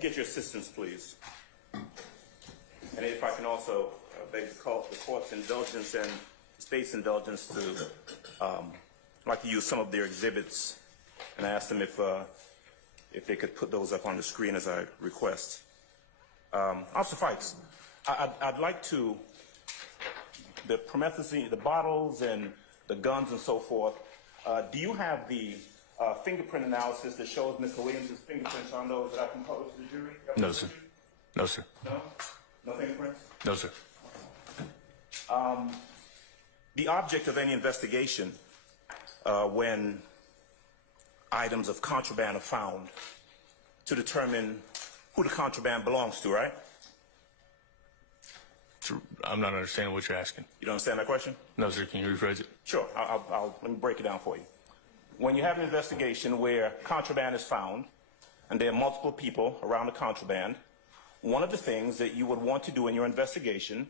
get your assistance, please. And if I can also beg the court's indulgence and the state's indulgence to, I'd like to use some of their exhibits and ask them if they could put those up on the screen as I request. Officer Fikes, I'd like to, the promethazine, the bottles and the guns and so forth, do you have the fingerprint analysis that shows Mr. Williams' fingerprints on those that I can publish to the jury? No, sir. No, sir. No? No fingerprints? No, sir. The object of any investigation when items of contraband are found to determine who the contraband belongs to, right? I'm not understanding what you're asking. You don't understand that question? No, sir. Can you rephrase it? Sure. Let me break it down for you. When you have an investigation where contraband is found and there are multiple people around the contraband, one of the things that you would want to do in your investigation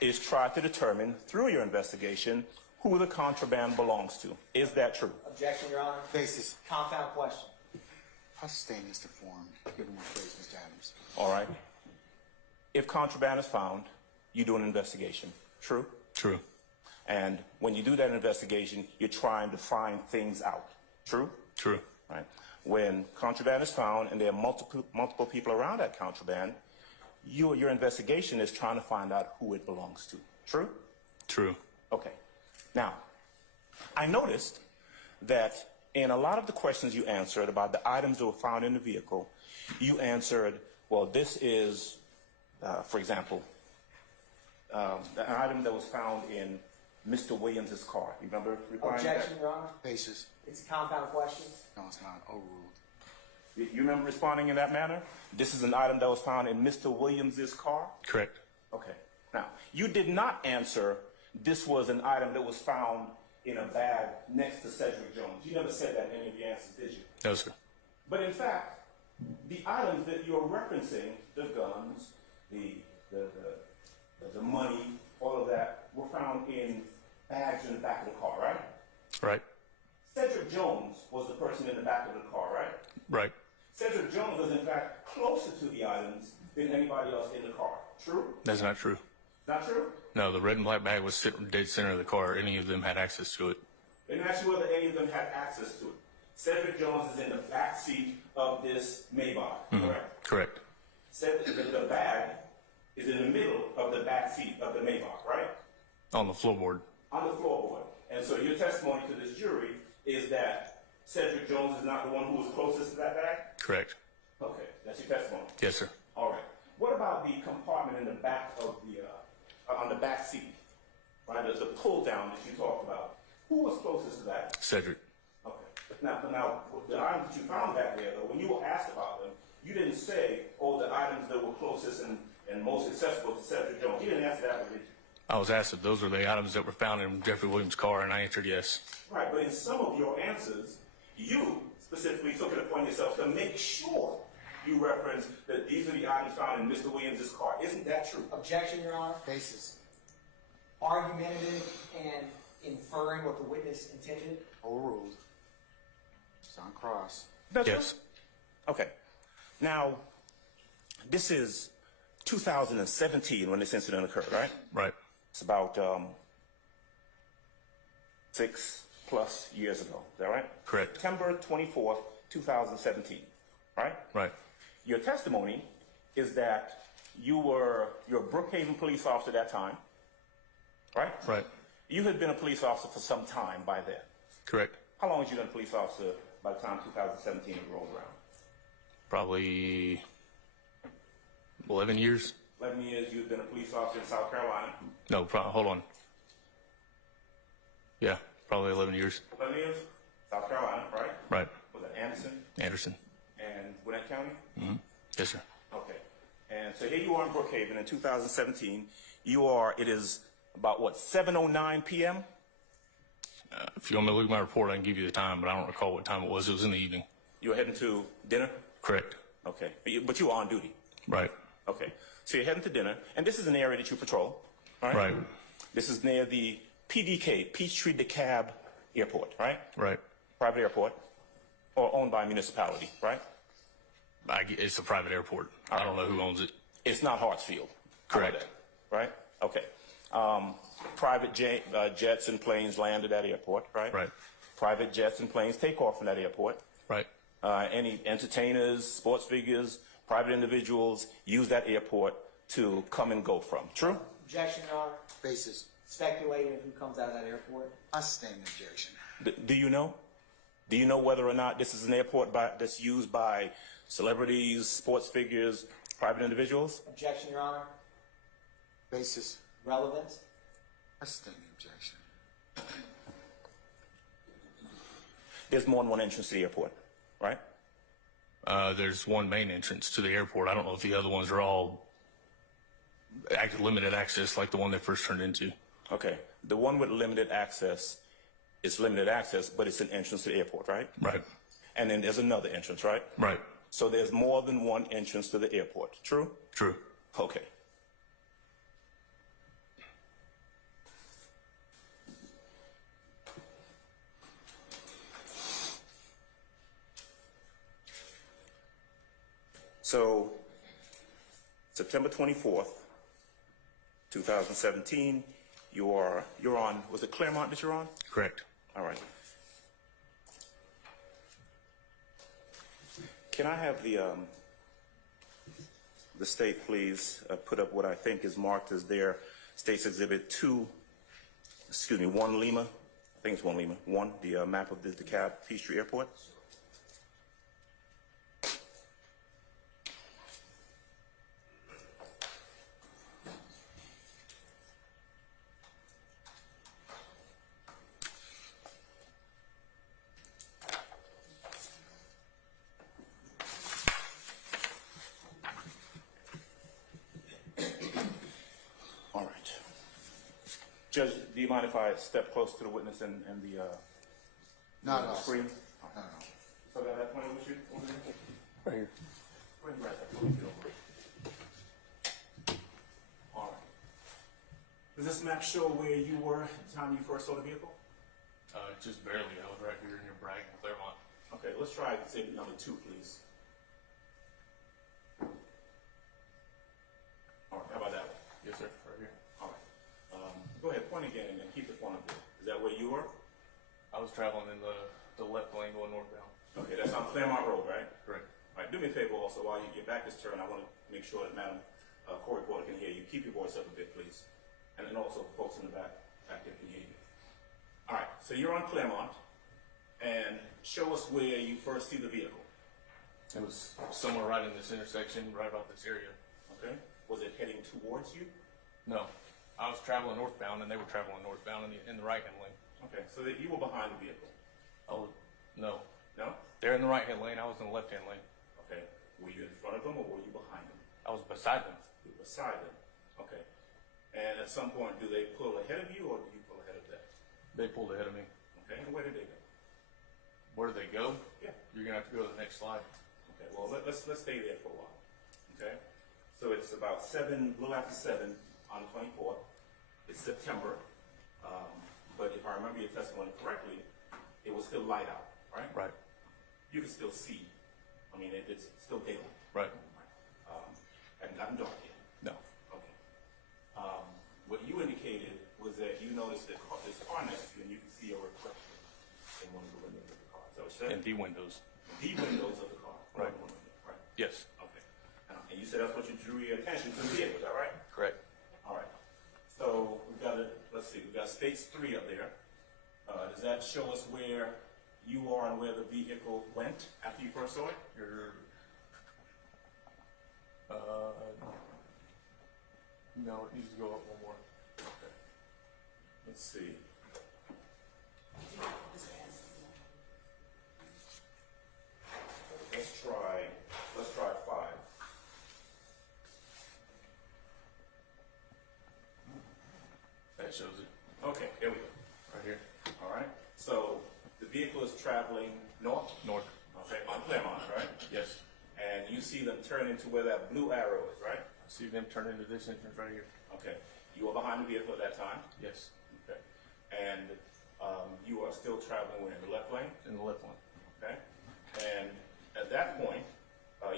is try to determine through your investigation who the contraband belongs to. Is that true? Objection, Your Honor. Basis. Compound question. I sustain this deformed, given my phrase, Mr. Adams. All right. If contraband is found, you do an investigation. True? True. And when you do that investigation, you're trying to find things out. True? True. Right. When contraband is found and there are multiple people around that contraband, your investigation is trying to find out who it belongs to. True? True. Okay. Now, I noticed that in a lot of the questions you answered about the items that were found in the vehicle, you answered, well, this is, for example, an item that was found in Mr. Williams' car. You remember replying to that? Objection, Your Honor. Basis. It's a compound question. No, it's not. Overruled. You remember responding in that manner? This is an item that was found in Mr. Williams' car? Correct. Okay. Now, you did not answer this was an item that was found in a bag next to Cedric Jones. You never said that in any of your answers, did you? No, sir. But in fact, the items that you're referencing, the guns, the money, all of that, were found in bags in the back of the car, right? Right. Cedric Jones was the person in the back of the car, right? Right. Cedric Jones was, in fact, closer to the items than anybody else in the car. True? That's not true. Not true? No, the red and black bag was sitting dead center of the car. Any of them had access to it. And ask you whether any of them had access to it. Cedric Jones is in the back seat of this Maybach, correct? Correct. The bag is in the middle of the back seat of the Maybach, right? On the floorboard. On the floorboard. And so your testimony to this jury is that Cedric Jones is not the one who was closest to that bag? Correct. Okay, that's your testimony. Yes, sir. All right. What about the compartment in the back of on the back seat, right? The pull down that you talked about. Who was closest to that? Cedric. Okay. Now, the items that you found back there, though, when you were asked about them, you didn't say, oh, the items that were closest and most accessible to Cedric Jones. You didn't answer that, did you? I was asked if those were the items that were found in Jeffery Williams' car, and I answered yes. Right, but in some of your answers, you specifically took it upon yourself to make sure you reference that these are the items found in Mr. Williams' car. Isn't that true? Objection, Your Honor. Basis. Argumentative and inferring what the witness intended. Overruled. It's on cross. That's Yes. true? Okay. Now, this is 2017 when this incident occurred, right? Right. It's about 6+ years ago. Is that right? Correct. September 24th, 2017, right? Right. Your testimony is that you're a Brookhaven police officer at that time, right? Right. You had been a police officer for some time by then. Correct. How long had you been a police officer by the time 2017 rolled around? Probably 11 years. 11 years you've been a police officer in South Carolina. No, hold on. Yeah, probably 11 years. 11 years? South Carolina, right? Right. Was it Anderson Anderson. and Gwinnett County? Mm-hmm. Yes, sir. Okay. And so here you are in Brookhaven in 2017. It is about, what, 7:09 p.m.? If you want me to look at my report, I can give you the time, but I don't recall what time it was. It was in the evening. You were heading to dinner? Correct. Okay. But you were on duty? Right. Okay. So you're heading to dinner, and this is an area that you patrol, right? Right. This is near the PDK, Peachtree DeKalb Airport, right? Right. Private airport, or owned by a municipality, right? It's a private airport. I don't know who owns it. It's not Hartsfield. Correct. Right? Okay. Private jets and planes land at that airport, right? Right. Private jets and planes take off from that airport. Right. Any entertainers, sports figures, private individuals use that airport to come and go from. True? Objection, Your Honor. Basis. Speculating who comes out of that airport. I sustain the objection. Do you know? Do you know whether or not this is an airport that's used by celebrities, sports figures, private individuals? Objection, Your Honor. Basis. Relevance. I sustain the objection. There's more than one entrance to the airport, right? There's one main entrance to the airport. I don't know if the other ones are all limited access like the one they first turned into. Okay. The one with limited access is limited access, but it's an entrance to the airport, right? Right. And then there's another entrance, right? Right. So there's more than one entrance to the airport. True? True. Okay. So, September 24th, 2017, you're on, was it Claremont that you're on? Correct. All right. Can I have the state, please, put up what I think is marked as their State's Exhibit 1 Lima. I think it's 1 Lima. 1, the map of the DeKalb Peachtree Airport. Judge, do you mind if I step close to the witness and the Not at all. screen? No, no. So I got that point with you over there? Right here. Go ahead and write that for me, if you don't mind. All right. Does this map show where you were at the time you first saw the vehicle? Just barely. I was right here near Bragg and Claremont. Okay, let's try exhibit number 2, please. All right, how about that one? Yes, sir. Right here. All right. Go ahead, point again and then keep the point up there. Is that where you were? I was traveling in the left lane going northbound. Okay, that's on Claremont Road, right? Correct. All right, do me a favor also, while your back is turned, I want to make sure that Madam Court can hear you. Keep your voice up a bit, please. And then also folks in the back there can hear you. All right, so you're on Claremont, and show us where you first see the vehicle. It was somewhere right in this intersection, right about this area. Okay? Was it heading towards you? No. I was traveling northbound and they were traveling northbound in the right-hand lane. Okay, so that you were behind the vehicle. Oh, no. No? They're in the right-hand lane. I was in the left-hand lane. Okay. Were you in front of them or were you behind them? I was beside them. You were beside them. Okay. And at some point, do they pull ahead of you or do you pull ahead of them? They pulled ahead of me. Okay, and where did they go? Where did they go? Yeah. You're going to have to go to the next slide. Okay, well, let's stay there for a while. Okay? So it's about 7, a little after 7 on the 24th. It's September. But if I remember your testimony correctly, it was still light out, right? Right. You could still see. I mean, it's still daylight. Right. Hadn't gotten dark yet. No. Okay. What you indicated was that you noticed that this car next to you and you could see a reflection in one of the windows of the car. Is that what you said? And the windows. The windows of the car. Right. One window, right? Yes. Okay. And you said that's what you drew your attention to the vehicle, is that right? Correct. All right. So we've got let's see, we've got States 3 up there. Does that show us where you are and where the vehicle went after you first saw it? No, it needs to go up one more. Okay. Let's see. Let's try 5. That shows it. Okay, here we go. Right here. All right. So the vehicle is traveling north. North. Okay, on Claremont, right? Yes. And you see them turn into where that blue arrow is, right? I see them turn into this entrance right here. Okay. You were behind the vehicle at that time. Yes. Okay. And you are still traveling in the left lane. In the left lane. Okay. And at that point,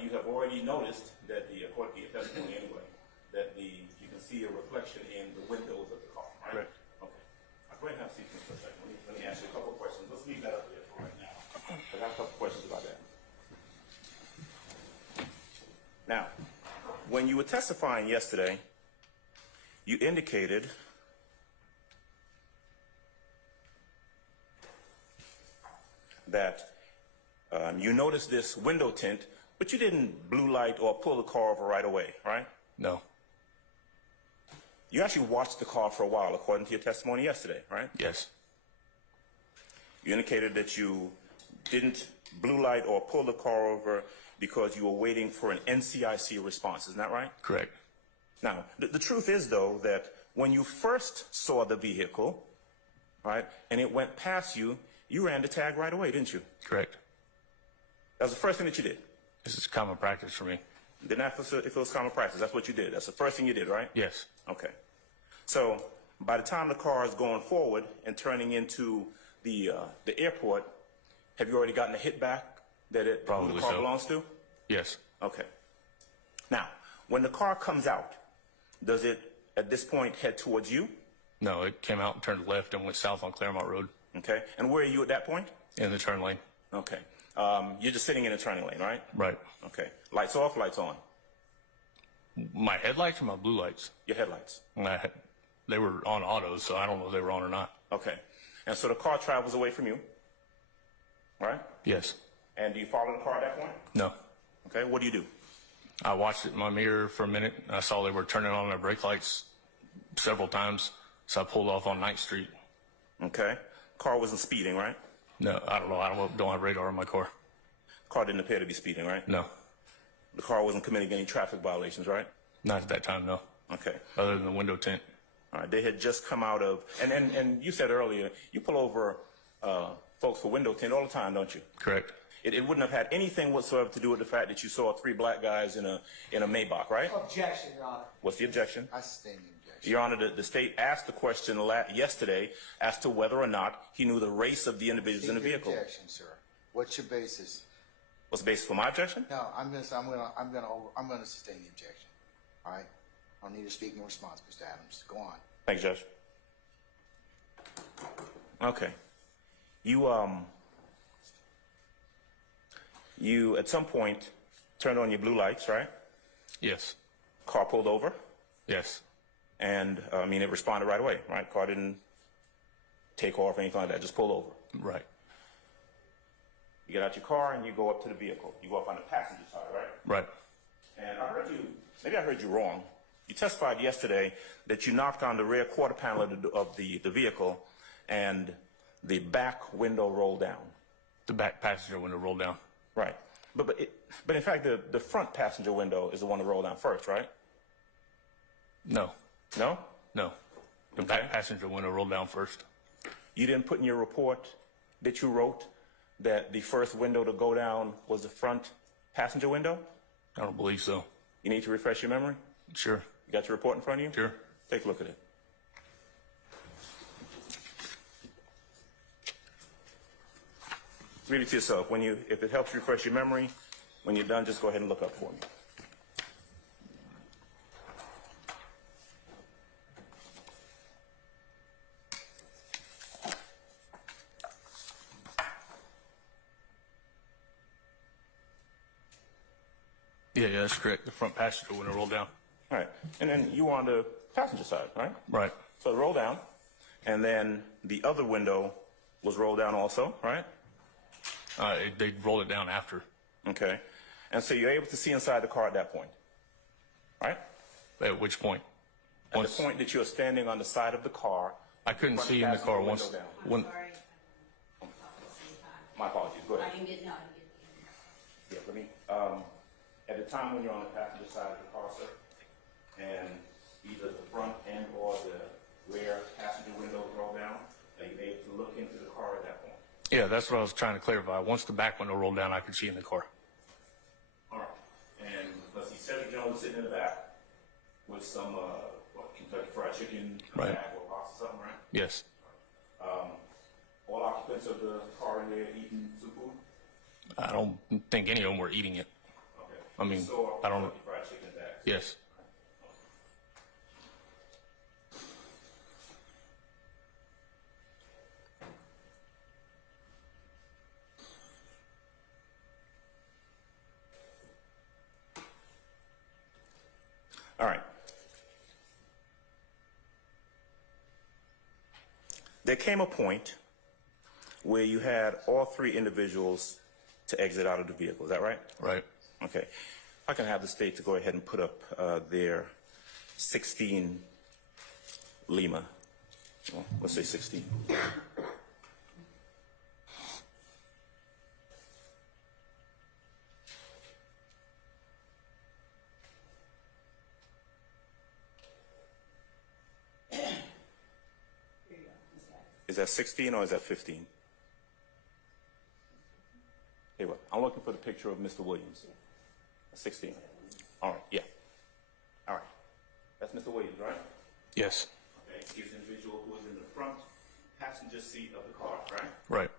you you have already noticed that according to your testimony anyway, that you can see a reflection in the windows of the car, right? Correct. Okay. I'll go ahead and have a seat for a second. Let me ask you a couple of questions. Let's leave that up there for right now. I got a couple of questions about that. Now, when you were testifying yesterday, you indicated that you noticed this window tint, but you didn't blue light or pull the car over right away, right? No. You actually watched the car for a while, according to your testimony yesterday, right? Yes. You indicated that you didn't blue light or pull the car over because you were waiting for an NCIC response. Isn't that right? Correct. Now, the truth is, though, that when you first saw the vehicle, right, and it went past you, you ran the tag right away, didn't you? Correct. That was the first thing that you did. This is common practice for me. Didn't have to, if it was common practice. That's what you did. That's the first thing you did, right? Yes. Okay. So by the time the car is going forward and turning into the airport, have you already gotten a hit back that who Probably the car so. belongs to? Yes. Okay. Now, when the car comes out, does it at this point head towards you? No, it came out and turned left and went south on Claremont Road Okay. And where are you at that point? in the turn lane. Okay. You're just sitting in a turning lane, right? Right. Okay. Lights off, lights on. My headlights or my blue lights? Your headlights. They were on autos, so I don't know if they were on or not. Okay. And so the car travels away from you, right? Yes. And do you follow the car at that point? No. Okay. What do you do? I watched it in my mirror for a minute. I saw they were turning on their brake lights several times, so I pulled off on 9th Street. Okay. Car wasn't speeding, right? No, I don't know. Don't have radar in my car. Car didn't appear to be speeding, right? No. The car wasn't committing any traffic violations, right? Not at that time, no. Okay. Other than the window tint. All right. They had just come out of, and you said earlier, you pull over folks for window tint all the time, don't you? Correct. It wouldn't have had anything whatsoever to do with the fact that you saw 3 black guys in a Maybach, right? Objection, Your Honor. What's the objection? I sustain the objection. Your Honor, the state asked the question yesterday as to whether or not he knew the race of the individuals in the vehicle. Objection, sir. What's your basis? What's the basis for my objection? No, I'm gonna sustain the objection. All right. I don't need a speaking response, Mr. Adams. Go on. Thanks, Judge. Okay. You at some point turned on your blue lights, right? Yes. Car pulled over, Yes. and it responded right away, right? Car didn't take off or anything like that, just pulled over. Right. You get out your car and you go up to the vehicle. You go up on the passenger side, right? Right. And I heard you, maybe I heard you wrong. You testified yesterday that you knocked on the rear quarter panel of the vehicle and the back window rolled down. The back passenger window rolled down. Right. But in fact, the front passenger window is the one that rolled down first, right? No. No? No. The Okay. back passenger window rolled down first. You didn't put in your report that you wrote that the first window to go down was the front passenger window? I don't believe so. You need to refresh your memory? Sure. You got your report in front of you? Sure. Take a look at it. Read it to yourself. If it helps refresh your memory, when you're done, just go ahead and look up for me. Yeah, that's correct. The front passenger window rolled down. All right. And then you were on the passenger side, right? Right. So it rolled down, and then the other window was rolled down also, right? They rolled it down after. Okay. And so you're able to see inside the car at that point, right? At which point? At the point that you're standing on the side of the car. I couldn't front see in the car passenger once. window down. When, Sorry. My apologies. Go ahead. I didn't get the Yeah, let me, at the time when you're on the passenger side of the car, sir, and either the front and or the rear passenger windows roll down, are you able to look into the car at that point? yeah, that's what I was trying to clarify. Once the back window rolled down, I could see in the car. All right. And let's see, Cedric Jones sitting in the back with some, Kentucky Fried Chicken Right. bag or box or something, right? Yes. All occupants of the car in there eating some food? I don't think any of them were eating it. Okay. I mean, So, I don't know. fried chicken bags. Yes. All right. There came a point where you had all three individuals to exit out of the vehicle. Is that right? Right. Okay. I can have the state to go ahead and put up their 16 Lima. Well, let's say 16. Is that 16 or is that 15? Hey, what? I'm looking for the picture of Mr. Williams. 16. All right, yeah. All right. That's Mr. Williams, right? Yes. Okay. He's the individual who was in the front passenger seat of the car, right? Right.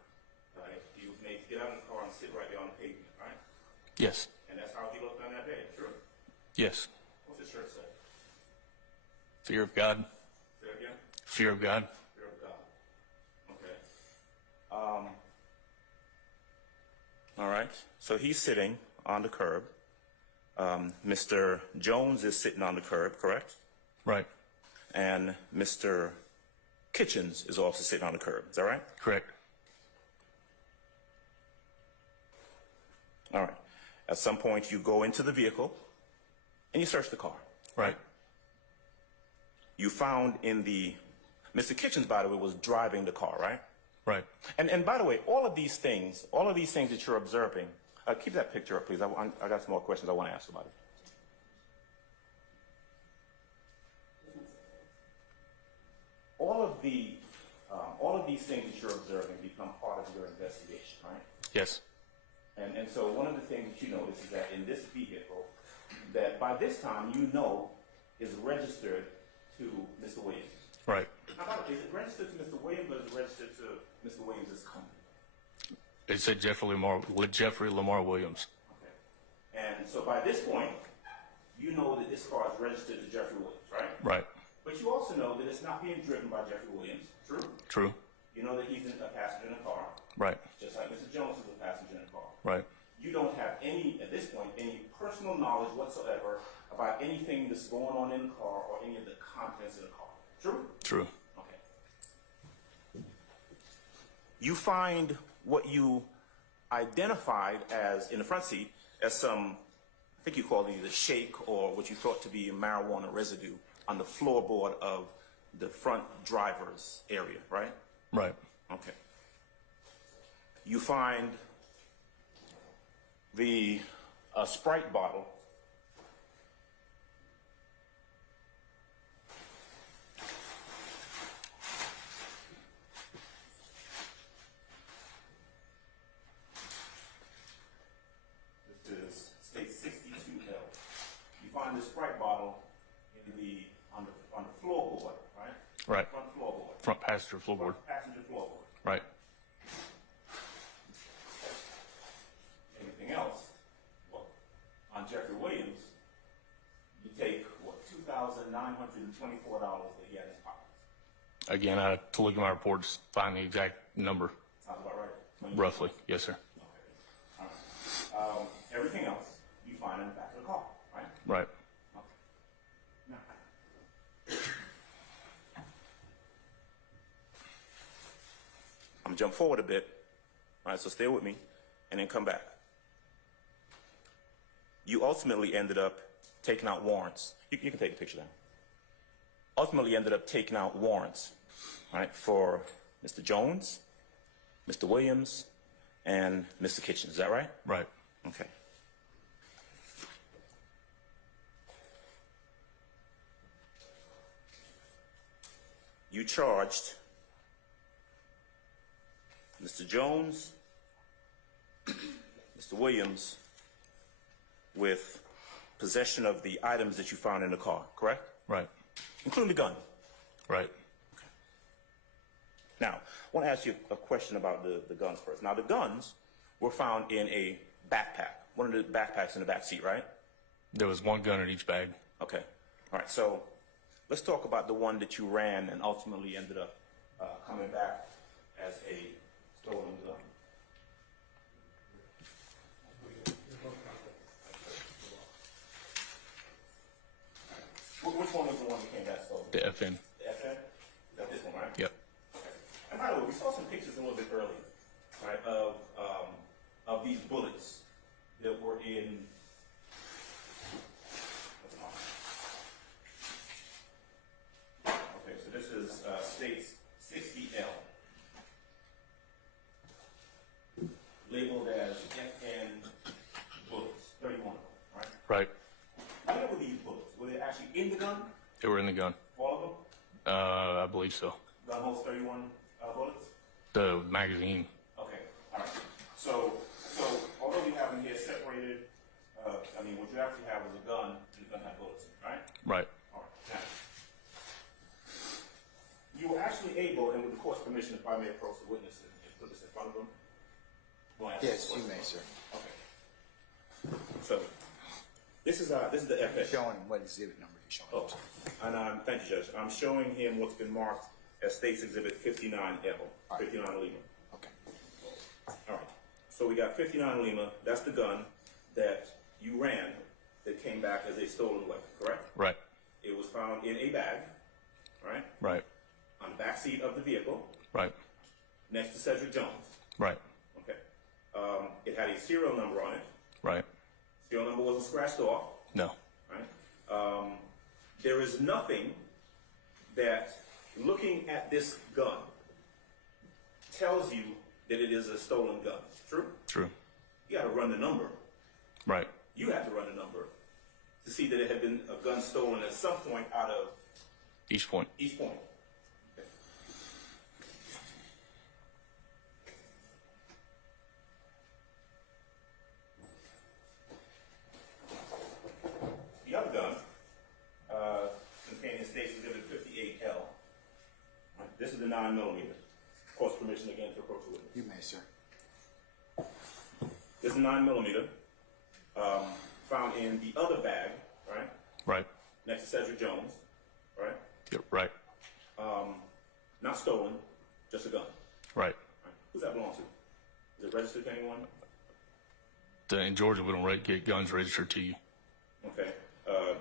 Right. He was made to get out of the car and sit right there on the pavement, right? Yes. And that's how he looked on that day, true? Yes. What's his shirt say? Fear of God. Say it again? Fear of God. Fear of God. Okay. All right. So he's sitting on the curb. Mr. Jones is sitting on the curb, correct? Right. And Mr. Kitchens is also sitting on the curb. Is that right? Correct. All right. At some point, you go into the vehicle and you search the car. Right. You found in the Mr. Kitchens, by the way, was driving the car, right? Right. And by the way, all of these things that you're observing, keep that picture up, please. I got some more questions I want to ask about it. All of these things that you're observing become part of your investigation, right? Yes. And so one of the things that you notice is that in this vehicle, that by this time you know is registered to Mr. Williams. Right. How about, is it registered to Mr. Williams or is it registered to Mr. Williams' company? It said Jeffery Lamar Williams. Okay. And so by this point, you know that this car is registered to Jeffery Williams, right? Right. But you also know that it's not being driven by Jeffery Williams, true? True. You know that he's a passenger in a car, Right. just like Mr. Jones is a passenger in a car. Right. You don't have at this point, any personal knowledge whatsoever about anything that's going on in the car or any of the contents of the car, true? True. Okay. You find what you identified as, in the front seat, as some, I think you called it either shake or what you thought to be marijuana residue on the floorboard of the front driver's area, right? Right. Okay. You find the Sprite bottle states 62L. You find the Sprite bottle on the floorboard, right? Right. Front floorboard. Front passenger floorboard. Front passenger floorboard. Right. Anything else? Well, on Jeffery Williams, you take $2,924 that he had in his pockets. Again, I had to look at my reports, find the exact number. Sounds about right. Roughly. Yes, sir. Okay. All right. Everything else you find in the back of the car, right? Right. Okay. Now, I'm gonna jump forward a bit. All right, so stay with me and then come back. You ultimately ended up taking out warrants. You can take the picture down. Ultimately ended up taking out warrants, right, for Mr. Jones, Mr. Williams, and Mr. Kitchens. Is that right? Right. Okay. You charged Mr. Jones, Mr. Williams with possession of the items that you found in the car, correct? Right. Including the gun. Right. Now, I want to ask you a question about the guns first. Now, the guns were found in a backpack, one of the backpacks in the back seat, right? There was one gun in each bag. Okay. All right. So let's talk about the one that you ran and ultimately ended up coming back as a stolen gun. Which one was the one that came back stolen? The FN. The FN? That's this one, right? Yep. Okay. And by the way, we saw some pictures a little bit earlier, right, of these bullets that were in. Okay, so this is states 60L, labeled as FN bullets, 31 of them, right? Right. Where were these bullets? Were they actually in the gun? They were in the gun. All of them? I believe so. Gun holds 31 bullets? The magazine. Okay, all right. So although we have them here separated, I mean, what you actually have is a gun, and the gun had bullets in it, right? Right. All right. Now, you were actually able, and with the court's permission, if I may approach the witness and put this in front of them. Yes, you may, sir. Okay. So this is the FS. Showing him what exhibit number he's showing. Oh, and thank you, Judge. I'm showing him what's been marked as State's Exhibit 59L, 59 Lima. Okay. All right. So we got 59 Lima. That's the gun that you ran that came back as a stolen weapon, correct? Right. It was found in a bag, right? Right. On the back seat of the vehicle, Right. next to Cedric Jones. Right. Okay. It had a serial number on it. Right. Serial number wasn't scratched off, No. right? There is nothing that, looking at this gun, tells you that it is a stolen gun. True? True. You got to run the number. Right. You have to run the number to see that it had been a gun stolen at some point out of East Point. East Point. Okay. The other gun, containing State's Exhibit 58L. Right. This is the 9mm. Court's permission again to approach the witness. You may, sir. This is 9mm, found in the other bag, right? Right. Next to Cedric Jones, right? Yep. Right. Not stolen, just a gun. Right. Right. Who's that belong to? Is it registered to anyone? In Georgia, we don't get guns registered to you. Okay.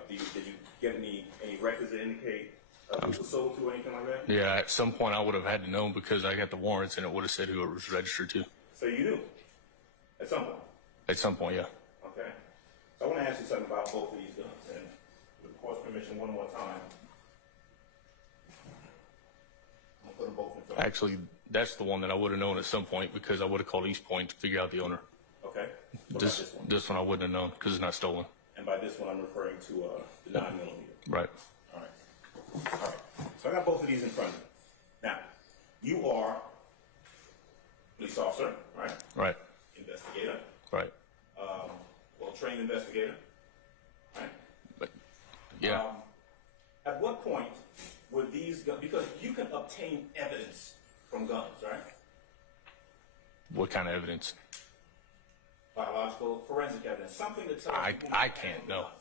Did you get any records that indicate who it was sold to or anything like that? Yeah. At some point, I would have had to know because I got the warrants and it would have said who it was registered to. So you knew at some point. At some point, yeah. Okay. So I want to ask you something about both of these guns, and with the court's permission, one more time. I'm gonna put them both in front. Actually, that's the one that I would have known at some point because I would have called East Point to figure out the owner. Okay. What about this one? This one I wouldn't have known because it's not stolen. And by this one, I'm referring to the 9mm. Right. All right. All right. So I got both of these in front of me. Now, you are police officer, right? Right. Investigator. Right. Well-trained investigator, right? But yeah. At what point would these guns, because you can obtain evidence from guns, right? What kind of evidence? Biological, forensic evidence, something that tells I you who I handled can't the know. guns.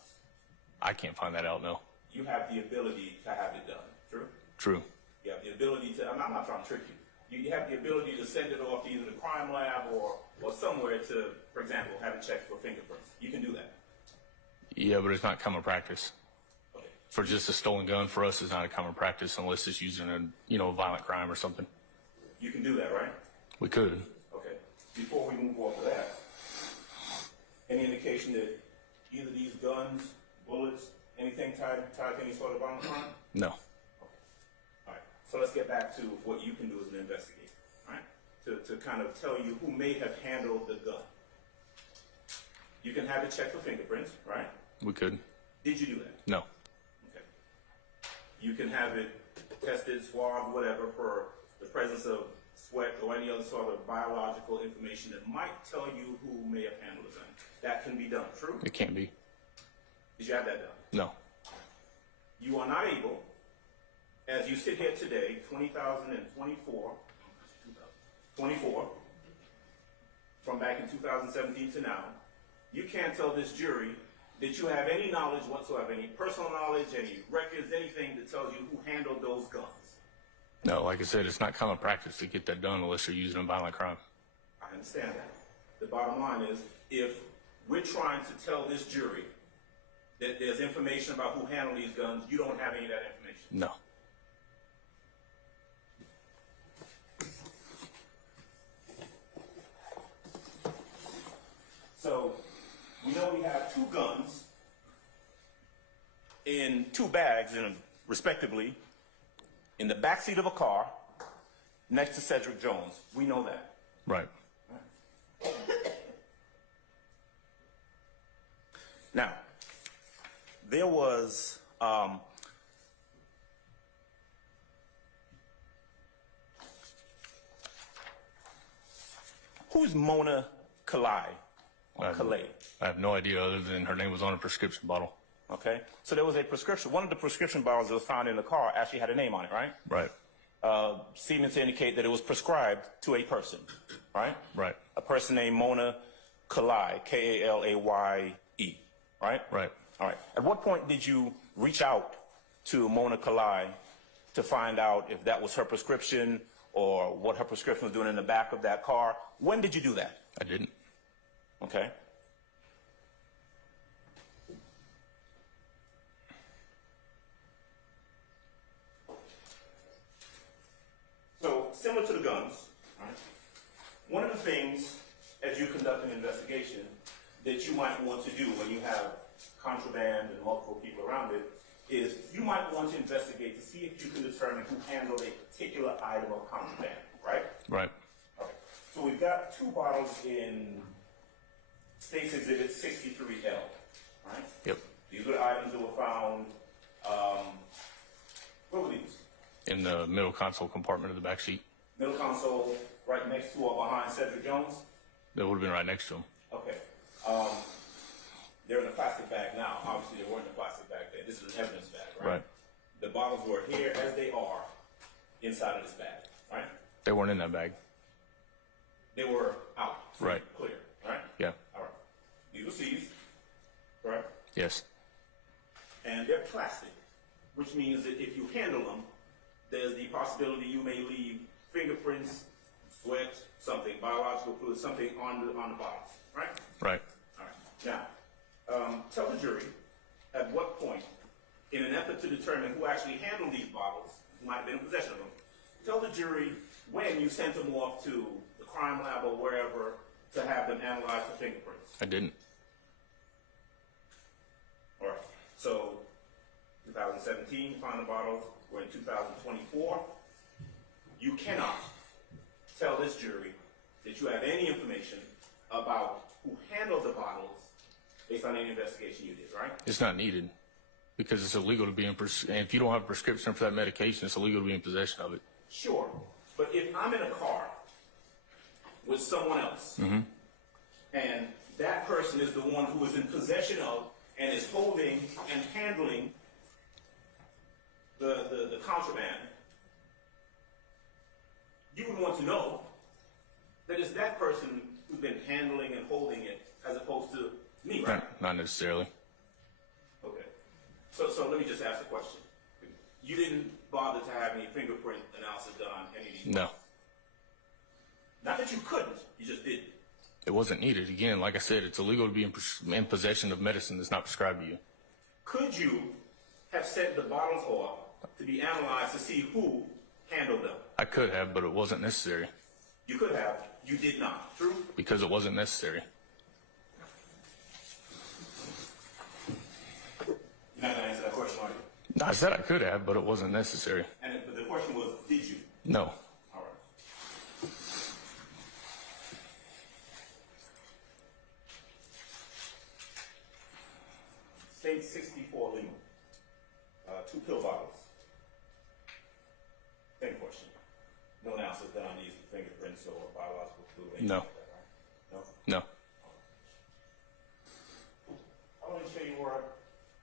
I can't find that out. No. You have the ability to have it done, true? True. You have the ability to, I'm not trying to trick you. You have the ability to send it off to either the crime lab or somewhere to, for example, have it checked for fingerprints. You can do that. Yeah, but it's not common practice. Okay. For just a stolen gun, for us, is not a common practice unless it's using a violent crime or something. You can do that, right? We could. Okay. Before we move off of that, any indication that either these guns, bullets, anything tied to any sort of violent crime? No. All right. So let's get back to what you can do as an investigator, right? To kind of tell you who may have handled the gun. You can have it checked for fingerprints, right? We could. Did you do that? No. Okay. You can have it tested, swabbed, whatever, for the presence of sweat or any other sort of biological information that might tell you who may have handled the gun. That can be done, true? It can't be. Did you have that done? No. You are not able, as you sit here today, 24, from back in 2017 to now, you can't tell this jury did you have any knowledge whatsoever, any personal knowledge, any records, anything that tells you who handled those guns? No, like I said, it's not common practice to get that done unless you're using a violent crime. I understand that. The bottom line is, if we're trying to tell this jury that there's information about who handled these guns, you don't have any of that information. No. So, we know we have two guns in two bags, respectively, in the backseat of a car next to Cedric Jones. We know that. Right. Now, there was who's Mona Kalai? Or Kalei? I have no idea other than her name was on a prescription bottle. Okay, so there was a prescription. One of the prescription bottles that was found in the car actually had a name on it, right? Right. Seeming to indicate that it was prescribed to a person, right? Right. A person named Mona Kalai, K-A-L-A-Y-E, right? Right. All right. At what point did you reach out to Mona Kalai to find out if that was her prescription or what her prescription was doing in the back of that car? When did you do that? I didn't. Okay. So, similar to the guns, right? One of the things, as you conduct an investigation, that you might want to do when you have contraband and multiple people around it, is you might want to investigate to see if you can determine who handled a particular item of contraband, right? Right. Okay. So we've got two bottles in State's Exhibit 63L, right? Yep. These were the items that were found, where were these? In the middle console compartment of the back seat. Middle console, right next to or behind Cedric Jones? That would have been right next to him. Okay. They're in a plastic bag now. Obviously, they weren't in a plastic bag then. This is an evidence bag, right? Right. The bottles were here as they are inside of this bag, right? They weren't in that bag. They were out. Right. Clear, right? Yeah. All right. These were seized, correct? Yes. And they're plastic, which means that if you handle them, there's the possibility you may leave fingerprints, sweat, something, biological fluid, something on the bottles, right? Right. All right. Now, tell the jury at what point, in an effort to determine who actually handled these bottles, who might have been in possession of them, tell the jury when you sent them off to the crime lab or wherever to have them analyze for fingerprints. I didn't. All right. So, 2017, you found the bottles. We're in 2024. You cannot tell this jury that you have any information about who handled the bottles based on any investigation you did, right? It's not needed because it's illegal to be in, and if you don't have a prescription for that medication, it's illegal to be in possession of it. Sure. But if I'm in a car with someone else, and that person is the one who is in possession of and is holding and handling the contraband, you would want to know that it's that person who's been handling and holding it as opposed to me, right? Not necessarily. Okay. So let me just ask the question. You didn't bother to have any fingerprint analysis done on any of these? No. Not that you couldn't, you just didn't. It wasn't needed. Again, like I said, it's illegal to be in possession of medicine that's not prescribed to you. Could you have sent the bottles off to be analyzed to see who handled them? I could have, but it wasn't necessary You could have. You did not. True? because it wasn't necessary. You're not going to answer that question, are you? I said I could have, but it wasn't necessary. But the question was, did you? No. All right. State 64 Lima. 2 pill bottles. Same question. No analysis done on these fingerprints or biological fluid. anything No. like that, right? No? No. I want to show you where,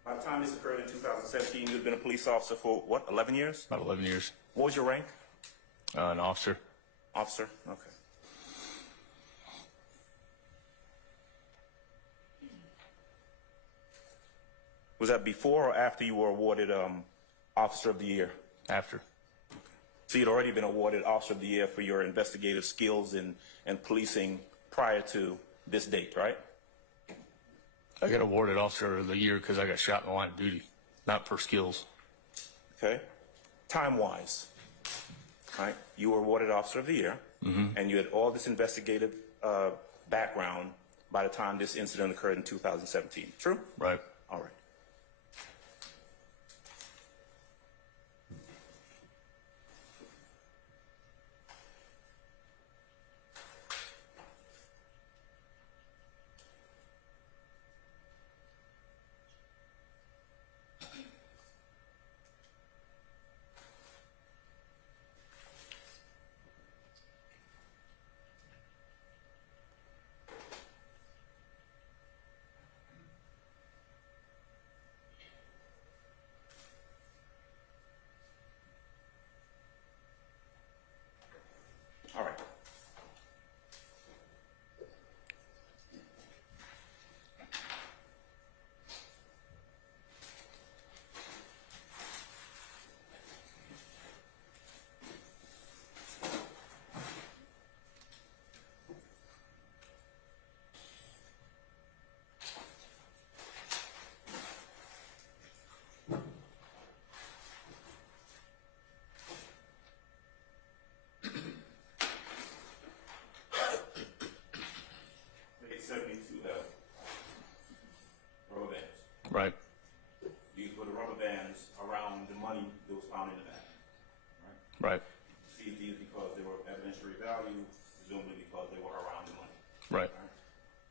by the time this occurred in 2017, you've been a police officer for, what, 11 years? About 11 years. What was your rank? An officer. Officer? Okay. Was that before or after you were awarded Officer of the Year? After. So you'd already been awarded Officer of the Year for your investigative skills and policing prior to this date, right? I got awarded Officer of the Year because I got shot in the line of duty, not for skills. Okay. Time-wise, right? You were awarded Officer of the Year, and you had all this investigative background by the time this incident occurred in 2017. True? Right. All right. All right. Rubber bands. Right. These were the rubber bands around the money that was found in the bag. Right. See these because they were of evidentiary value, presumably because they were around the money. Right.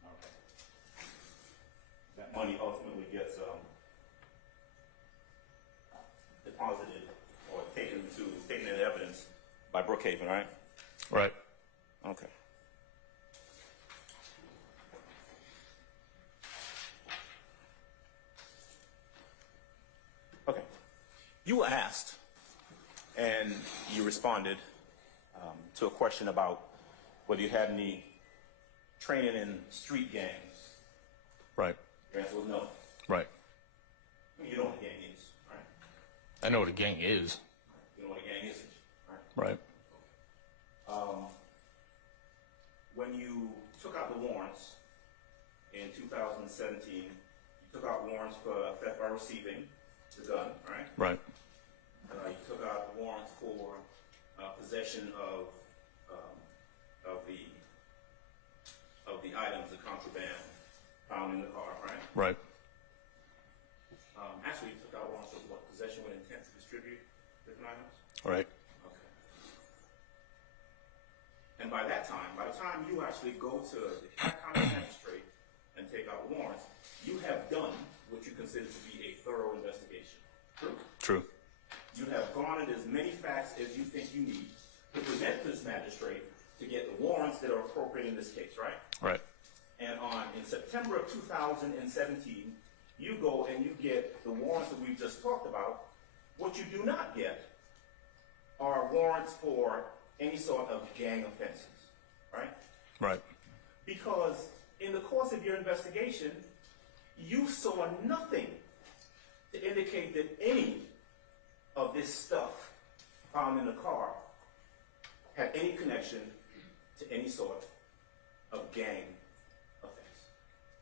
Okay. That money ultimately gets deposited or taken into evidence by Brookhaven, right? Right. Okay. Okay. You were asked, and you responded to a question about whether you had any training in street gangs. Right. Your answer was no. Right. You know what a gang is, right? I know what a gang is. You know what a gang is, right? Right. When you took out the warrants in 2017, you took out warrants for theft by receiving the gun, right? Right. You took out warrants for possession of the items, the contraband found in the car, right? Right. Actually, you took out warrants for what? Possession with intent to distribute different items? Right. Okay. And by the time you actually go to the county magistrate and take out warrants, you have done what you consider to be a thorough investigation. True? True. You have garnered as many facts as you think you need to present to this magistrate to get the warrants that are appropriate in this case, right? Right. And in September of 2017, you go and you get the warrants that we've just talked about. What you do not get are warrants for any sort of gang offenses, right? Right. Because in the course of your investigation, you saw nothing to indicate that any of this stuff found in the car had any connection to any sort of gang offense.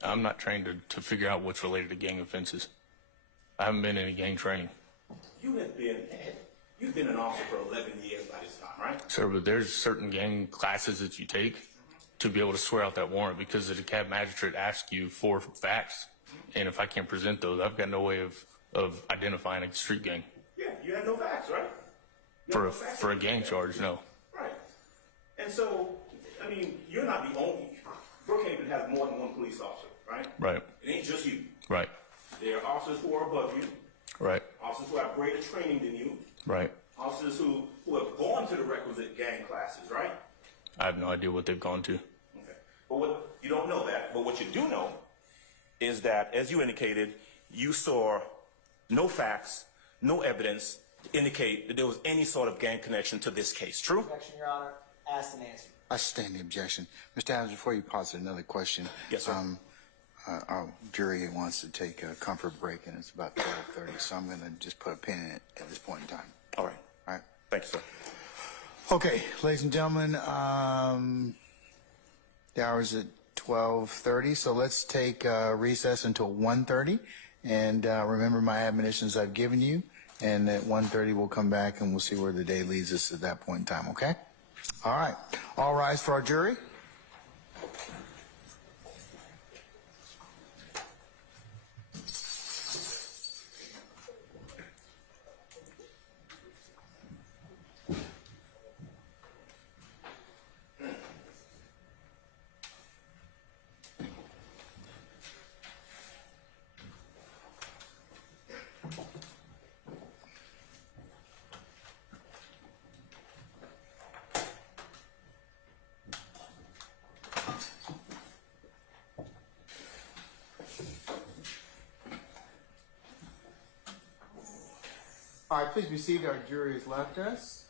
I'm not trained to figure out what's related to gang offenses. I haven't been in any gang training. You've been an officer for 11 years by this time, right? Sir, but there's certain gang classes that you take to be able to swear out that warrant because the DeKalb magistrate asks you for facts. And if I can't present those, I've got no way of identifying a street gang. Yeah, you had no facts, right? For a gang charge, no. Right. And so, I mean, you're not the only. Brookhaven has more than one police officer, right? Right. It ain't just you. Right. There are officers who are above you, Right. officers who have greater training than you, Right. officers who have gone to the requisite gang classes, right? I have no idea what they've gone to. Okay. But you don't know that, but what you do know is that, as you indicated, you saw no facts, no evidence to indicate that there was any sort of gang connection to this case. True? Objection, Your Honor. Asked and answered. I sustain the objection. Mr. Adams, before you posit another question. Yes, sir. our jury wants to take a comfort break, and it's about 12:30, so I'm going to just put a pin in it at this point in time. All right. All right? Thank you, sir. Okay, ladies and gentlemen, the hour is at 12:30, so let's take recess until 1:30. And remember my admonitions I've given you, and at 1:30 we'll come back and we'll see where the day leads us at that point in time, okay? All right. All rise for our jury. All right, please be seated. Our jury has left us.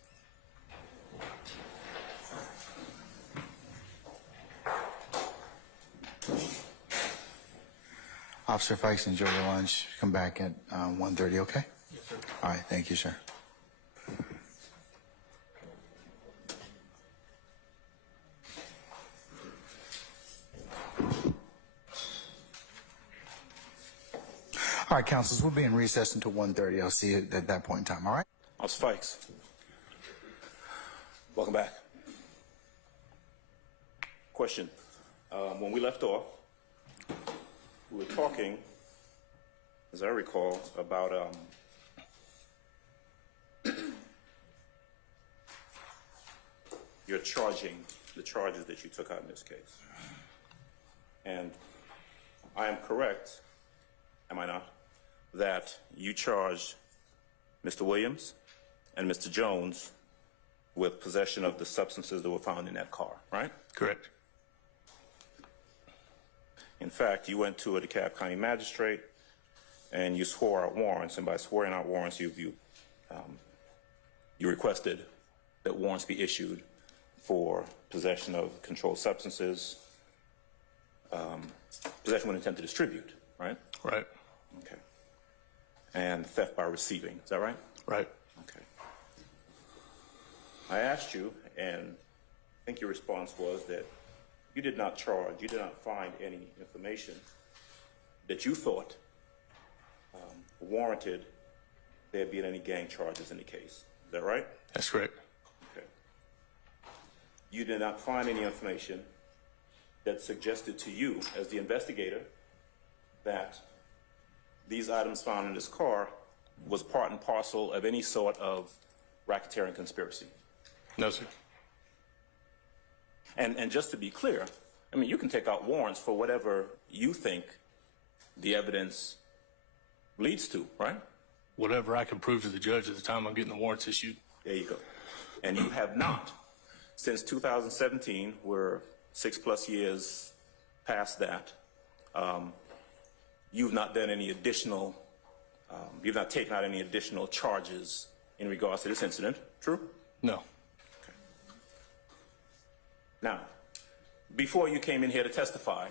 Officer Fikes, enjoy your lunch. Come back at 1:30, okay? Yes, sir. All right, thank you, sir. All right, counsels, we'll be in recess until 1:30. I'll see you at that point in time, all right? Officer Fikes. Welcome back. Question. When we left off, we were talking, as I recall, about your charging, the charges that you took out in this case. And I am correct, am I not, that you charged Mr. Williams and Mr. Jones with possession of the substances that were found in that car, right? Correct. In fact, you went to a DeKalb County magistrate and you swore out warrants, and by swearing out warrants, you requested that warrants be issued for possession of controlled substances, possession with intent to distribute, right? Right. Okay. And theft by receiving, is that right? Right. Okay. I asked you, and I think your response was that you did not charge, you did not find any information that you thought warranted there being any gang charges in the case. Is that right? That's correct. Okay. You did not find any information that suggested to you, as the investigator, that these items found in this car was part and parcel of any sort of racketeering conspiracy? No, sir. And just to be clear, I mean, you can take out warrants for whatever you think the evidence leads to, right? Whatever I can prove to the judge at the time I'm getting the warrants issued. There you go. And you have not. Since 2017, we're 6+ years past that, you've not done any additional, you've not taken out any additional charges in regards to this incident, true? No. Now, before you came in here to testify,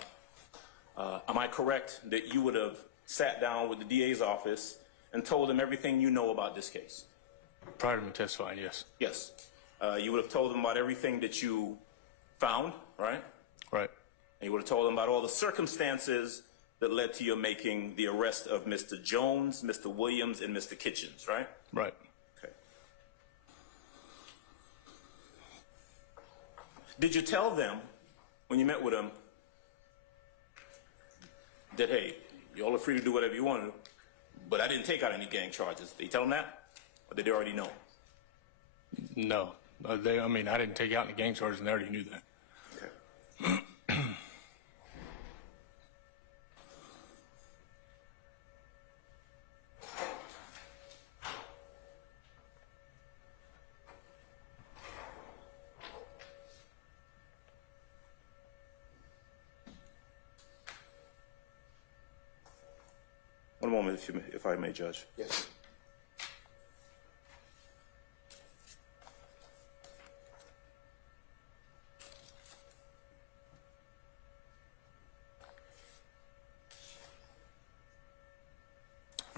am I correct that you would have sat down with the DA's office and told them everything you know about this case? Prior to me testifying, yes. Yes. You would have told them about everything that you found, right? Right. And you would have told them about all the circumstances that led to your making the arrest of Mr. Jones, Mr. Williams, and Mr. Kitchens, right? Right. Okay. Did you tell them, when you met with them, that, hey, y'all are free to do whatever you want to, but I didn't take out any gang charges? Did you tell them that? Or did they already know? No. I didn't take out any gang charges, and they already knew that. Okay. One moment, if I may, Judge. Yes.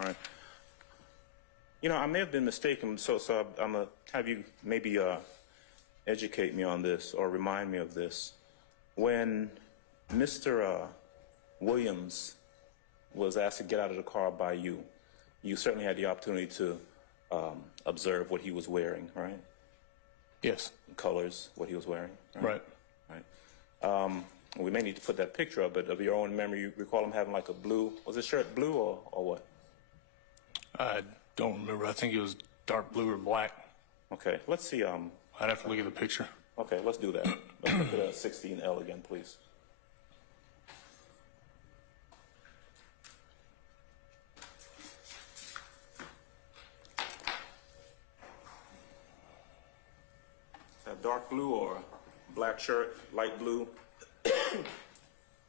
All right. You know, I may have been mistaken, so I'm gonna have you maybe educate me on this or remind me of this. When Mr. Williams was asked to get out of the car by you, you certainly had the opportunity to observe what he was wearing, right? Yes. Colors, what he was wearing. Right. Right. We may need to put that picture up, but of your own memory, you recall him having like a blue, was his shirt blue or what? I don't remember. I think it was dark blue or black. Okay, let's see. I'd have to look at the picture. Okay, let's do that. Let's look at 16L again, please. Is that dark blue or black shirt, light blue?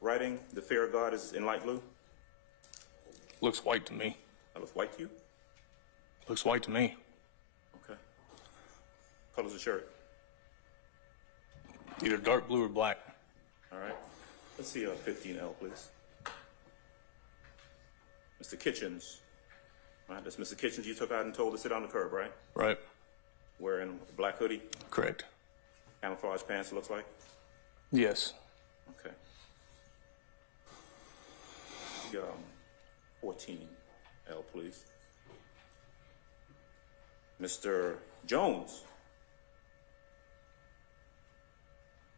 Writing, the fear of God is in light blue? Looks white to me. That looks white to you? Looks white to me. Okay. Color's the shirt. Either dark blue or black. All right. Let's see 15L, please. Mr. Kitchens. All right, that's Mr. Kitchens you took out and told to sit on the curb, right? Right. Wearing a black hoodie, Correct. camouflage pants, it looks like. Yes. Okay. 14L, please. Mr. Jones.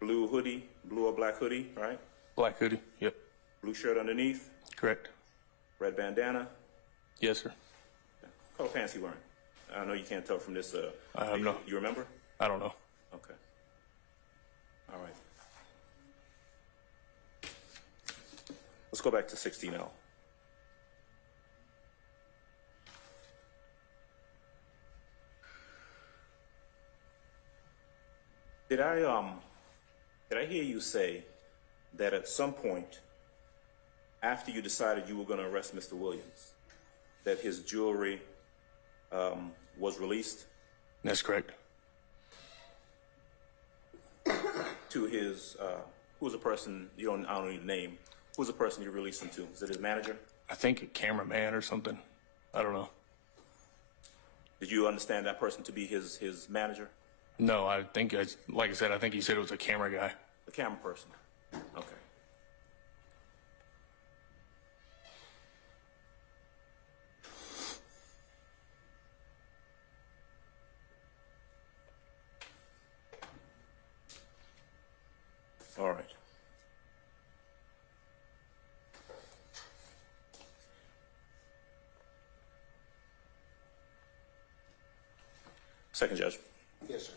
Blue hoodie, blue or black hoodie, right? Black hoodie. Yep. Blue shirt underneath, Correct. red bandana. Yes, sir. What color pants he wearing? I know you can't tell from this. I have no. You remember? I don't know. Okay. All right. Let's go back to 16L. Did I hear you say that at some point, after you decided you were going to arrest Mr. Williams, that his jewelry was released That's correct. to his, who was the person, I don't need a name, who was the person you released him to? Is it his manager? I think a cameraman or something. I don't know. Did you understand that person to be his manager? No, I think, like I said, I think he said it was a camera guy. The camera person? Okay. All right. Second judge. Yes, sir.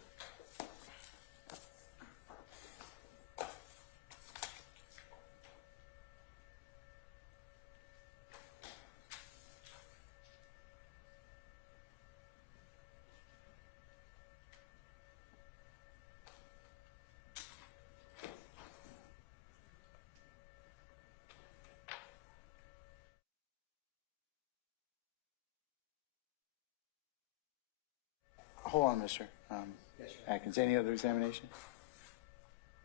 Hold on, Mr. Yes, sir. Atkins. Any other examination?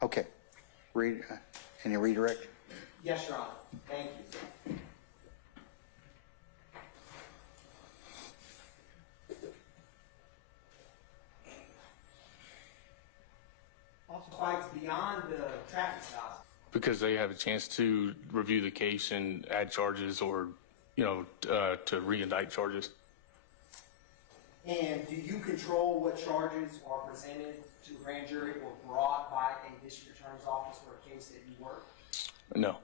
Okay. Any redirect? Yes, Your Honor. Thank you. Also, Fikes, beyond the traffic stop, Because they have a chance to review the case and add charges or, to re-indict charges. and do you control what charges are presented to a grand jury or brought by a district attorney's office for a case that you work? No.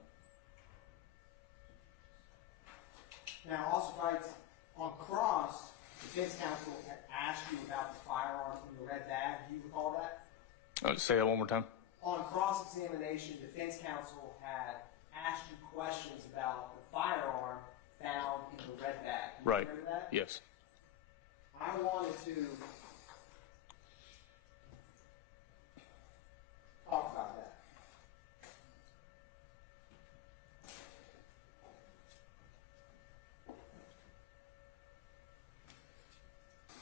Now, also, Fikes, on cross, defense counsel had asked you about the firearm in the red bag. Do you recall that? Say that one more time. On cross-examination, defense counsel had asked you questions about the firearm found in the red bag. Do you Right. remember that? Yes. I wanted to talk about that.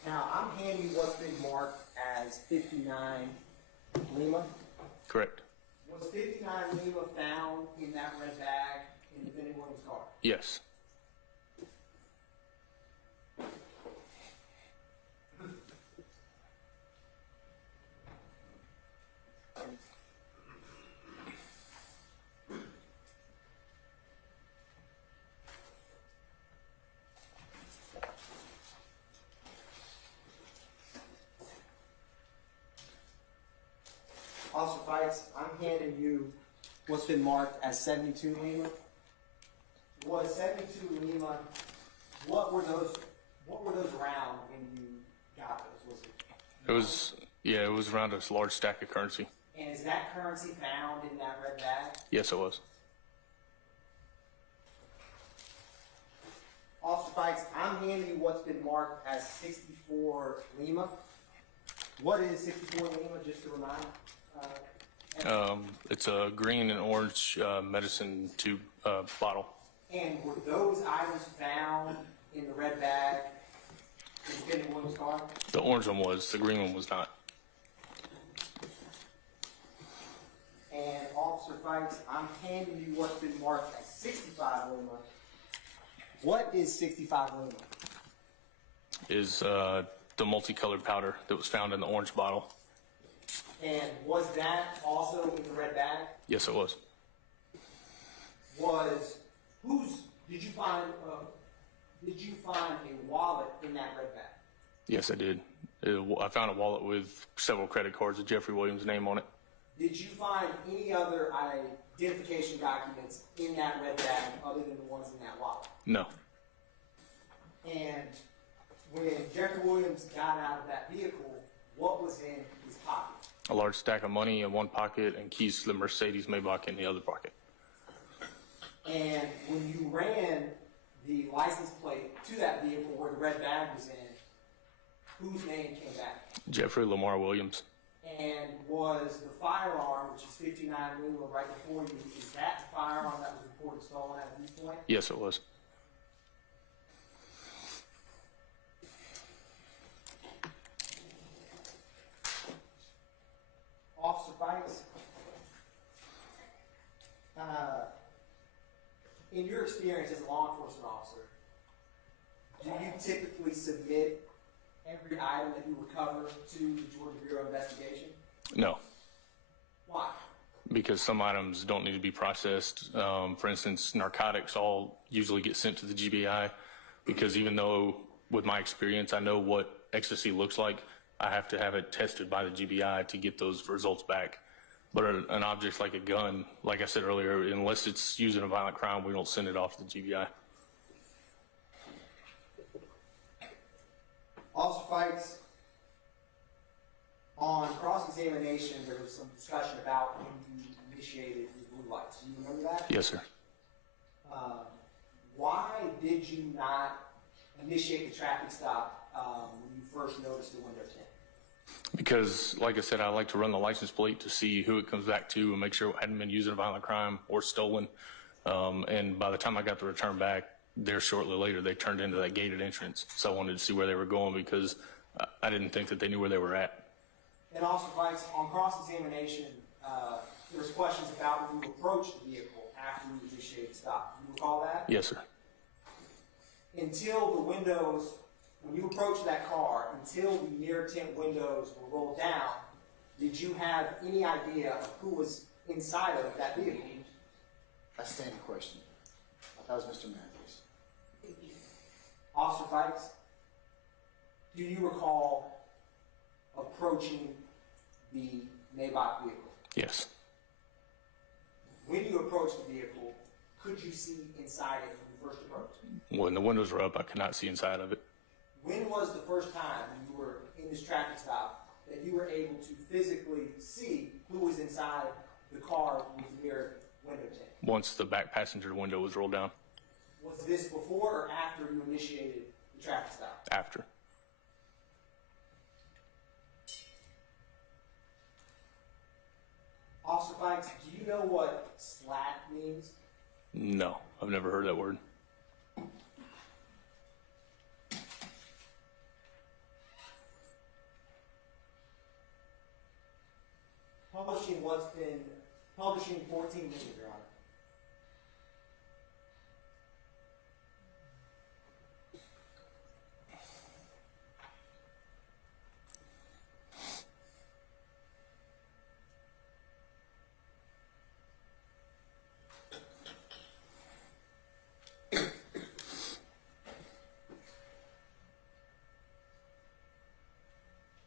Now, I'm handing you what's been marked as 59 Lima. Correct. Was 59 Lima found in that red bag in defendant Williams' car? Yes. handing you what's been marked as 72 Lima. Was 72 Lima, what were those around when you got those? Was it? It was around a large stack of currency. And is that currency found in that red bag? Yes, it was. Officer Fikes, I'm handing you what's been marked as 64 Lima. What is 64 Lima, just to remind? It's a green and orange medicine tube bottle. And were those items found in the red bag in Jeffery Williams' car? The orange one was. The green one was not. And Officer Fikes, I'm handing you what's been marked as 65 Lima. What is 65 Lima? Is the multicolored powder that was found in the orange bottle. And was that also in the red bag? Yes, it was. Did you find a wallet in that red bag? Yes, I did. I found a wallet with several credit cards with Jeffery Williams' name on it. Did you find any other identification documents in that red bag other than the ones in that wallet? No. And when Jeffery Williams got out of that vehicle, what was in his pocket? A large stack of money in one pocket and keys to the Mercedes Maybach in the other pocket. And when you ran the license plate to that vehicle where the red bag was in, whose name came back? Jeffery Lamar Williams. And was the firearm, which is 59 Lima right before you, is that the firearm that was reported stolen at this point? Yes, it was. Officer Fikes, in your experience as a law enforcement officer, do you typically submit every item that you recover to the Georgia Bureau of Investigation? No, Why? because some items don't need to be processed. For instance, narcotics all usually get sent to the GBI because even though with my experience I know what ecstasy looks like, I have to have it tested by the GBI to get those results back. But an object like a gun, like I said earlier, unless it's used in a violent crime, we don't send it off to the GBI. Officer Fikes, on cross-examination, there was some discussion about when you initiated the blue lights. Do you remember that? Yes, sir. Why did you not initiate the traffic stop when you first noticed the window tint? Because, like I said, I like to run the license plate to see who it comes back to and make sure it hadn't been used in a violent crime or stolen. And by the time I got the return back, there shortly later, they turned into that gated entrance. So I wanted to see where they were going because I didn't think that they knew where they were at. And also, Fikes, on cross-examination, there was questions about when you approached the vehicle after you initiated the stop. Do you recall that? Yes, sir. Until the windows, when you approached that car, until the mirror tint windows were rolled down, did you have any idea of who was inside of that vehicle? I stand the question. That was Mr. Matthews. Officer Fikes, do you recall approaching the Maybach vehicle? Yes. When you approached the vehicle, could you see inside it when you first approached? When the windows were up, I could not see inside of it. When was the first time you were in this traffic stop that you were able to physically see who was inside the car with the mirror window tint? Once the back passenger window was rolled down. Was this before or after you initiated the traffic stop? After. Officer Fikes, do you know what SLAT means? No, I've never heard that word. Publishing 14 minutes, Your Honor.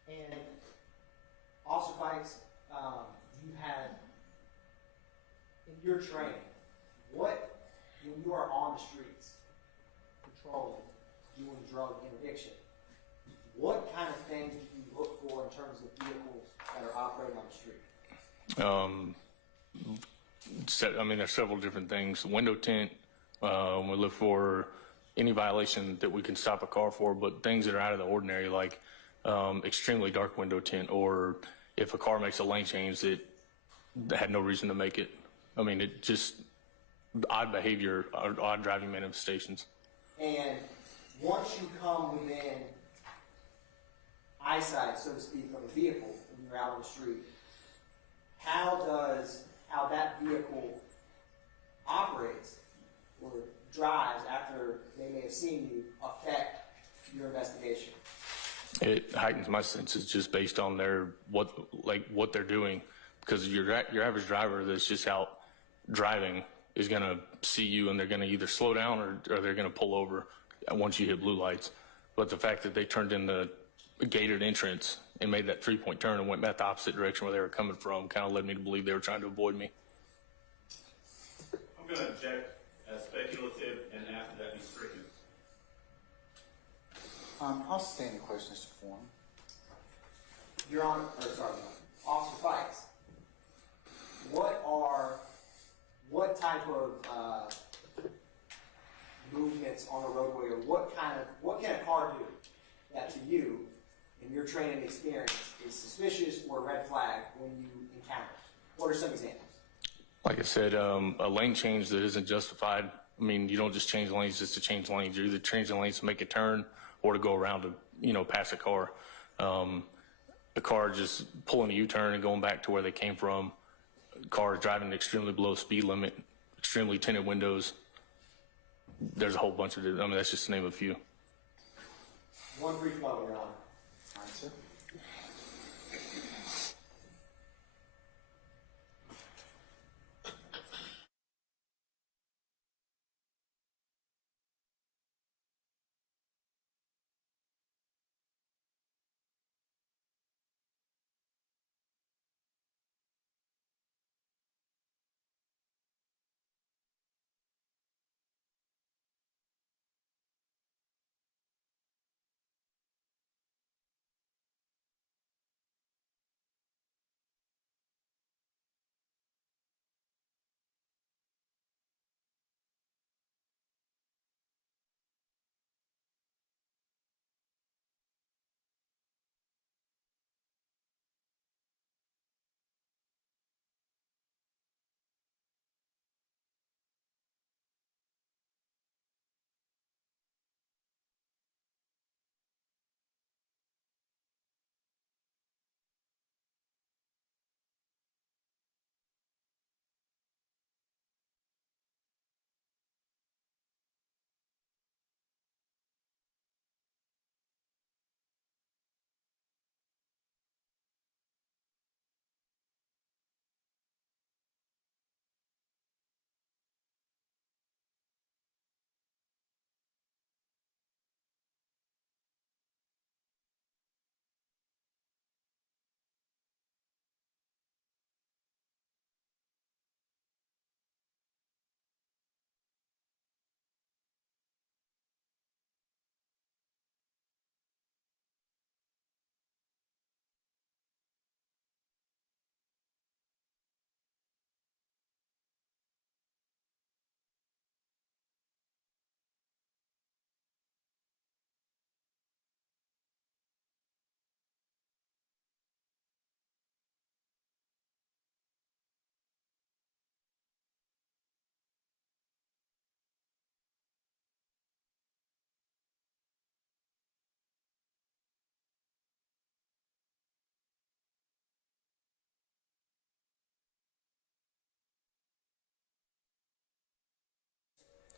And Officer Fikes, you had your training, when you are on the streets, patrolling, doing drug interdiction, what kind of things do you look for in terms of vehicles that are operating on the street? I mean, there's several different things. Window tint, we look for any violation that we can stop a car for, but things that are out of the ordinary, like extremely dark window tint, or if a car makes a lane change that had no reason to make it. I mean, it just odd behavior, odd driving manifestations. And once you come within eyesight, so to speak, of a vehicle when you're out on the street, how that vehicle operates or drives after they may have seen you affect your investigation? It heightens my senses just based on what they're doing, because your average driver that's just out driving is going to see you and they're going to either slow down or they're going to pull over once you hit blue lights. But the fact that they turned in the gated entrance and made that 3-point turn and went back the opposite direction where they were coming from kind of led me to believe they were trying to avoid me. I'm going to object as speculative and after that be stricken. I'll stand the questions to form. Your Honor, Officer Fikes, what type of movements on the roadway, or what can a car do that to you, in your training experience, is suspicious or a red flag when you encounter it? What are some examples? Like I said, a lane change that isn't justified. I mean, you don't just change lanes just to change lanes. You're either changing lanes to make a turn or to go around to, pass a car. A car just pulling a U-turn and going back to where they came from. Cars driving extremely below speed limit, extremely tinted windows. There's a whole bunch of it. I mean, that's just to name a few. One brief moment, Your Honor. All right, sir.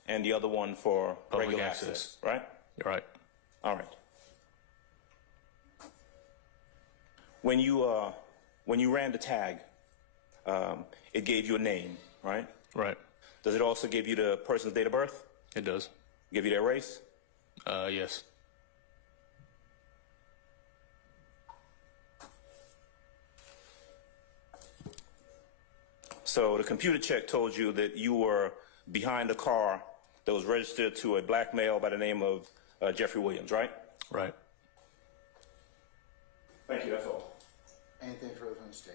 And the other one for Public regular access. access, right? You're right. All right. When you ran the tag, it gave you a name, right? Right. Does it also give you the person's date of birth? It does. Give you their race? Yes. So the computer check told you that you were behind a car that was registered to a black male by the name of Jeffery Williams, right? Right. Thank you, that's all. Anything further from the state?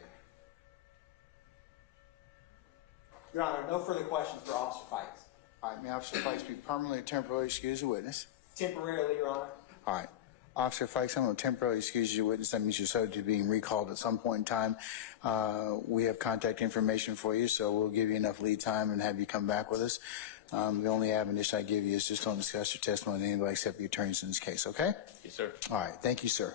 Your Honor, no further questions for Officer Fikes. All right, may Officer Fikes be permanently or temporarily excused as a witness? Temporarily, Your Honor. All right. Officer Fikes, I'm going to temporarily excuse you as a witness. That means you're subject to being recalled at some point in time. We have contact information for you, so we'll give you enough lead time and have you come back with us. The only admonition I give you is just don't discuss your testimony with anybody except the attorneys in this case, okay? Yes, sir. All right. Thank you, sir.